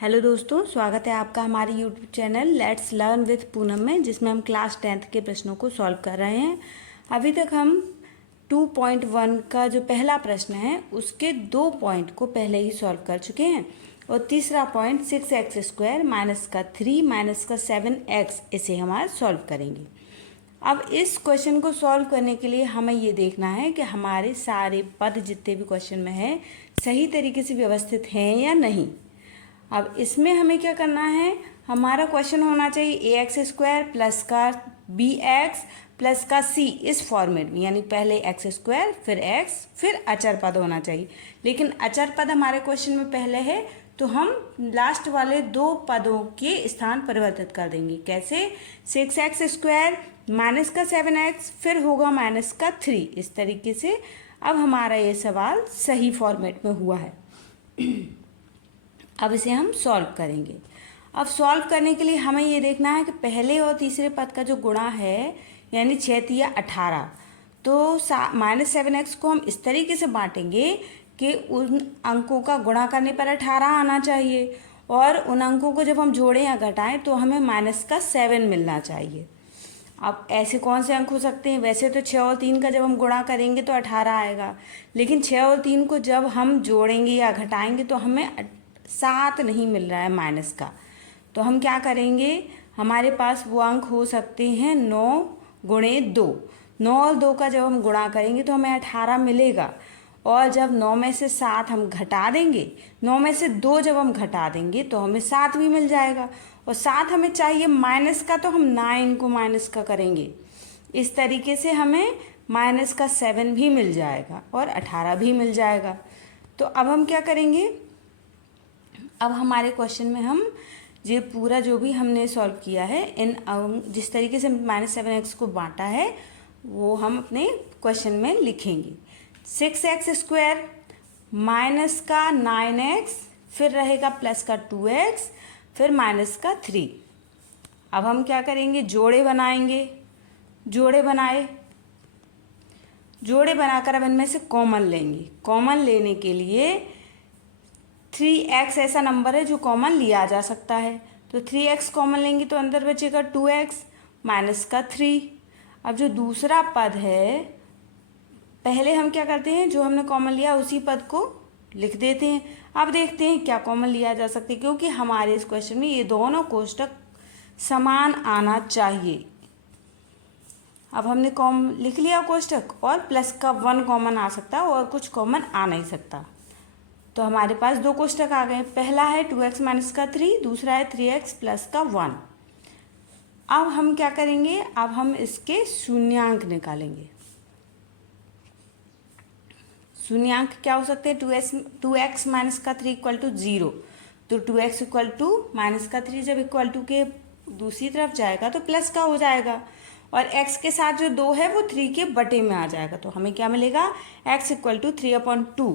Hello दोस्तों, स्वागत है आपका हमारे YouTube channel let's learn with Poonam में, जिसमें हम क्लास 10th के प्रश्नों को सॉल्व कर रहे हैं। अभी तक हम 2.1 का जो पहला प्रश्न है उसके 2 पॉइंट को पहले ही सॉल्व कर चुके हैं और तीसरा पॉइंट 6x² माइनस का 3 माइनस का 7x इसे हम आज सॉल्व करेंगे। अब इस क्वेश्चन को सॉल्व करने के लिए हमें ये देखना है कि हमारे सारे पद जितने भी क्वेश्चन में हैं सही तरीके से व्यवस्थित हैं या नहीं। अब इसमें हमें क्या करना है, हमारा क्वेश्चन होना चाहिए ax² प्लस का bx प्लस का c इस फॉर्मेट में, यानी पहले x² फिर x फिर अचर पद होना चाहिए। लेकिन अचर पद हमारे क्वेश्चन में पहले है तो हम लास्ट वाले 2 पदों के स्थान परिवर्तित कर देंगे। कैसे? 6x² माइनस का 7x फिर होगा माइनस का 3, इस तरीके से। अब हमारा ये सवाल सही फॉर्मेट में हुआ है। अब इसे हम सॉल्व करेंगे। अब सॉल्व करने के लिए हमें ये देखना है कि पहले और तीसरे पद का जो गुणा है यानी 6 तिया 18, तो -7x को हम इस तरीके से बांटेंगे कि उन अंकों का गुणा करने पर 18 आना चाहिए और उन अंकों को जब हम जोड़ें या घटाएं तो हमें -7 मिलना चाहिए। अब ऐसे कौन से अंक हो सकते हैं? वैसे तो 6 और 3 का जब हम गुणा करेंगे तो 18 आएगा, लेकिन 6 और 3 को जब हम जोड़ेंगे या घटाएंगे तो हमें 7 नहीं मिल रहा है माइनस का। तो हम क्या करेंगे, हमारे पास वो अंक हो सकते हैं 9 गुणे 2। 9 और 2 का जब हम गुणा करेंगे तो हमें 18 मिलेगा, और जब 9 में से 7 हम घटा देंगे, 9 में से 2 जब हम घटा देंगे तो हमें 7 भी मिल जाएगा। और 7 हमें चाहिए माइनस का, तो हम 9 को माइनस का करेंगे। इस तरीके से हमें माइनस का 7 भी मिल जाएगा और 18 भी मिल जाएगा। तो अब हम क्या करेंगे, अब हमारे क्वेश्चन में हम ये पूरा जो भी हमने सॉल्व किया है इन जिस तरीके से -7x को बांटा है वो हम अपने क्वेश्चन में लिखेंगे। 6x² माइनस का 9x फिर रहेगा प्लस का 2x फिर माइनस का 3। अब हम क्या करेंगे, जोड़े बनाएंगे। जोड़े बनाकर अब इनमें से कॉमन लेंगे। कॉमन लेने के लिए 3x ऐसा नंबर है जो कॉमन लिया जा सकता है, तो 3x कॉमन लेंगे तो अंदर बचेगा 2x माइनस का 3। अब जो दूसरा पद है, पहले हम क्या करते हैं, जो हमने कॉमन लिया उसी पद को लिख देते हैं। अब देखते हैं क्या कॉमन लिया जा सकता है, क्योंकि हमारे इस क्वेश्चन में ये दोनों कोष्टक समान आना चाहिए। अब हमने लिख लिया कोष्टक, और प्लस का 1 कॉमन आ सकता है और कुछ कॉमन आ नहीं सकता। तो हमारे पास 2 कोष्टक आ गए। पहला है 2x माइनस का 3, दूसरा है 3x प्लस का 1। अब हम क्या करेंगे, अब हम इसके शून्यांक निकालेंगे। शून्यांक क्या हो सकते हैं, 2x माइनस का 3 इक्वल टू 0, तो 2x इक्वल टू माइनस का 3 जब इक्वल टू के दूसरी तरफ जाएगा तो प्लस का हो जाएगा, और x के साथ जो 2 है वो 3 के बटे में आ जाएगा। तो हमें क्या मिलेगा, x इक्वल टू 3/2।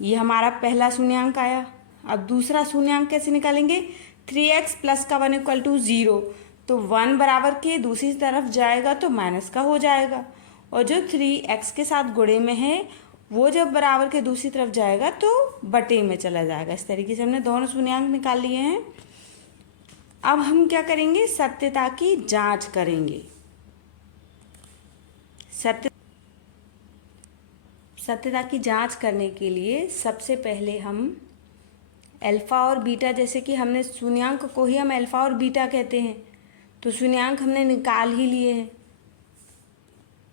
ये हमारा पहला शून्यांक आया। अब दूसरा शून्यांक कैसे निकालेंगे, 3x प्लस का 1 इक्वल टू 0, तो 1 बराबर के दूसरी तरफ जाएगा तो माइनस का हो जाएगा, और जो 3x के साथ गुणे में है वो जब बराबर के दूसरी तरफ जाएगा तो बटे में चला जाएगा। इस तरीके से हमने दोनों शून्यांक निकाल लिए हैं। अब हम क्या करेंगे, सत्यता की जांच करेंगे। सत्यता की जांच करने के लिए सबसे पहले हम अल्फ़ा और बीटा, जैसे कि हमने शून्यांक को ही हम अल्फ़ा और बीटा कहते हैं, तो शून्यांक हमने निकाल ही लिए हैं।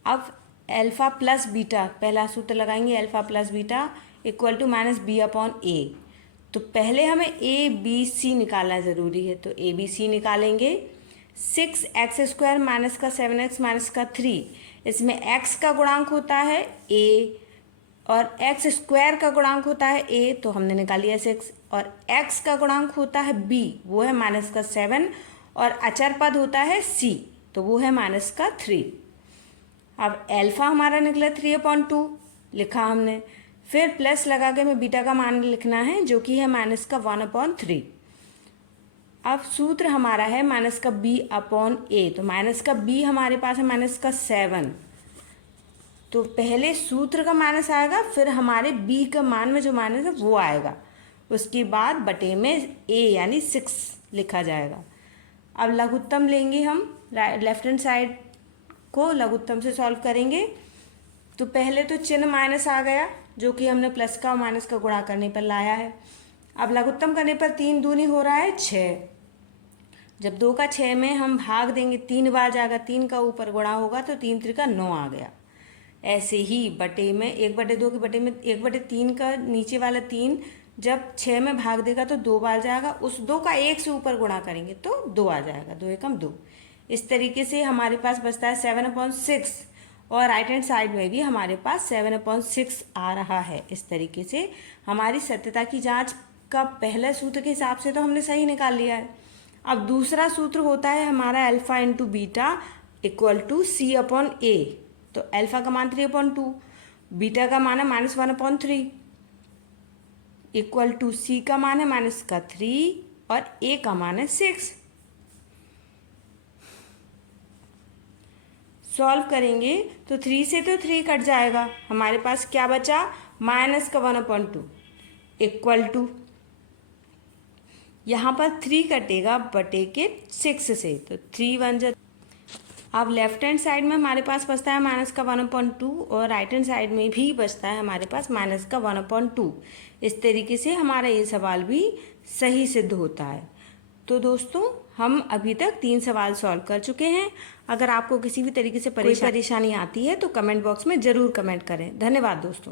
अब अल्फ़ा प्लस बीटा, पहला सूत्र लगाएंगे, alpha plus beta equal to -b/a। तो पहले हमें ABC निकालना ज़रूरी है, तो ABC निकालेंगे। 6x² माइनस का 7x माइनस का 3, इसमें x का गुणांक होता है a और x² का गुणांक होता है a, तो हमने निकाल लिया 6, और x का गुणांक होता है b, वो है माइनस का 7, और अचर पद होता है c, तो वो है माइनस का 3। अब अल्फ़ा हमारा निकला 3/2 लिखा हमने, फिर प्लस लगा के हमें बीटा का मान लिखना है जो कि है माइनस का 1/3। अब सूत्र हमारा है माइनस का b/a, तो माइनस का b हमारे पास है माइनस का 7, तो पहले सूत्र का माइनस आएगा फिर हमारे b का मान में जो माइनस है वो आएगा। उसके बाद बटे में a यानी 6 लिखा जाएगा। अब लघुत्तम लेंगे हम, लेफ्ट हैंड साइड को लघुत्तम से सॉल्व करेंगे। तो पहले तो चिन्ह माइनस आ गया जो कि हमने प्लस का और माइनस का गुणा करने पर लाया है। अब लघुत्तम करने पर 3 दूनी हो रहा है 6। जब 2 का 6 में हम भाग देंगे 3 बार जाएगा, 3 का ऊपर गुणा होगा तो 3 त्रिका 9 आ गया। ऐसे ही बटे में 1/2 के बटे में 1/3 का नीचे वाला 3 जब 6 में भाग देगा तो 2 बार जाएगा, उस 2 का 1 से ऊपर गुणा करेंगे तो 2 आ जाएगा, 2 एकम 2। इस तरीके से हमारे पास बचता है 7/6 और राइट हैंड साइड में भी हमारे पास 7/6 आ रहा है। इस तरीके से हमारी सत्यता की जांच का पहले सूत्र के हिसाब से तो हमने सही निकाल लिया है। अब दूसरा सूत्र होता है हमारा alpha into beta equal to C/A। तो अल्फा का मान 3/2, बीटा का मान है -1/3 इक्वल टू C का मान है -3 और A का मान है 6। सॉल्व करेंगे तो 3 से तो 3 कट जाएगा, हमारे पास क्या बचा -1/2 इक्वल टू, यहाँ पर 3 कटेगा बटे के 6 से, तो 3 1 जा। अब लेफ्ट हैंड साइड में हमारे पास बचता है -1/2 और राइट हैंड साइड में भी बचता है हमारे पास -1/2। इस तरीके से हमारा ये सवाल भी सही सिद्ध होता है। तो दोस्तों हम अभी तक 3 सवाल सॉल्व कर चुके हैं। अगर आपको किसी भी तरीके से कोई परेशानी आती है तो कमेंट बॉक्स में ज़रूर कमेंट करें। धन्यवाद दोस्तों।